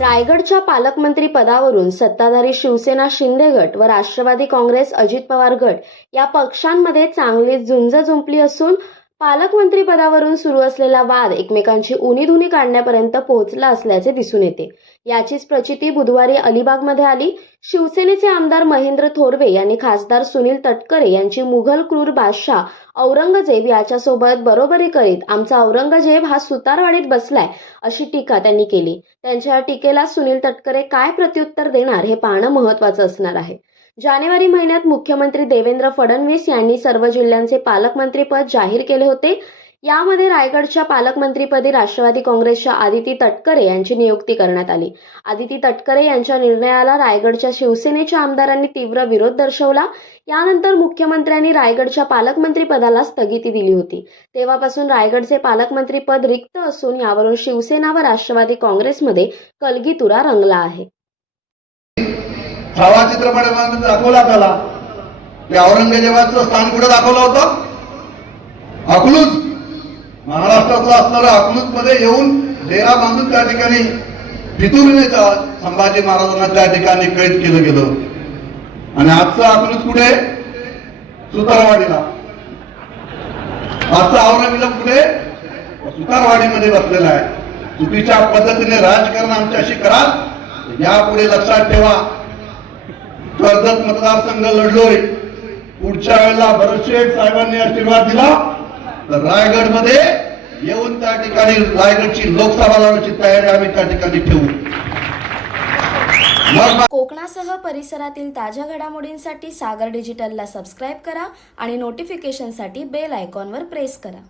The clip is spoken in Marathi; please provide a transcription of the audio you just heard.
रायगडच्या पालकमंत्री पदावरून सत्ताधारी शिवसेना शिंदे गट व राष्ट्रवादी काँग्रेस अजित पवार गट या पक्षांमध्ये चांगलीच झुंज जुंपली असून पालकमंत्री पदावरून सुरू असलेला वाद एकमेकांची उनीधुनी काढण्यापर्यंत पोहोचला असल्याचे दिसून येते. याचीच प्रचिती बुधवारी अलिबागमध्ये आली. शिवसेनेचे आमदार महेंद्र थोरवे यांनी खासदार सुनील तटकरे यांची मुघल क्रूर बादशाह औरंगजेब याच्यासोबत बरोबरी करीत आमचा औरंगजेब हा सुतारवाडीत बसलाय अशी टीका त्यांनी केली. त्यांच्या टीकेला सुनील तटकरे काय प्रत्युत्तर देणार हे पाहणं महत्त्वाचं असणार आहे. जानेवारी महिन्यात मुख्यमंत्री देवेंद्र फडणवीस यांनी सर्व जिल्ह्यांचे पालकमंत्रीपद जाहीर केले होते. यामध्ये रायगडच्या पालकमंत्रीपदी राष्ट्रवादी काँग्रेसच्या आदिती तटकरे यांची नियुक्ती करण्यात आली. आदिती तटकरे यांच्या निर्णयाला रायगडच्या शिवसेनेच्या आमदारांनी तीव्र विरोध दर्शवला. यानंतर मुख्यमंत्र्यांनी रायगडच्या पालकमंत्रीपदाला स्थगिती दिली होती. तेव्हापासून रायगडचे पालकमंत्रीपद रिक्त असून यावरून शिवसेना व राष्ट्रवादी काँग्रेसमध्ये कलगीतुरा रंगला आहे. छावा चित्रपटामध्ये दाखवला त्याला. ते औरंगजेबाचं स्थान कुठे दाखवलं होतं? अकलूज. महाराष्ट्रातलं असणारं अकलूजमध्ये येऊन डेरा बांधून त्या ठिकाणी फितुरीनेचा संभाजी महाराजांना त्या ठिकाणी कैद केलं गेलं. आणि आजचं अकलूज कुठे? सुतारवाडीला. आजचा औरंगजेब कुठे? सुतारवाडीमध्ये बसलेला आहे. चुकीच्या पद्धतीने राजकारण आमच्याशी करा. यापुढे लक्षात ठेवा. कर्जत मतदारसंघ लढलोय पुढच्या वेळेला भरतशेठ साहेबांनी आशीर्वाद दिला तर रायगडमध्ये येऊन त्या ठिकाणी रायगडची लोकसभा लढवण्याची तयारी आम्ही त्या ठिकाणी ठेवू. मग कोकणासह परिसरातील ताज्या घडामोडींसाठी सागर डिजिटलला सबस्क्राईब करा आणि नोटिफिकेशनसाठी बेल आयकॉनवर प्रेस करा.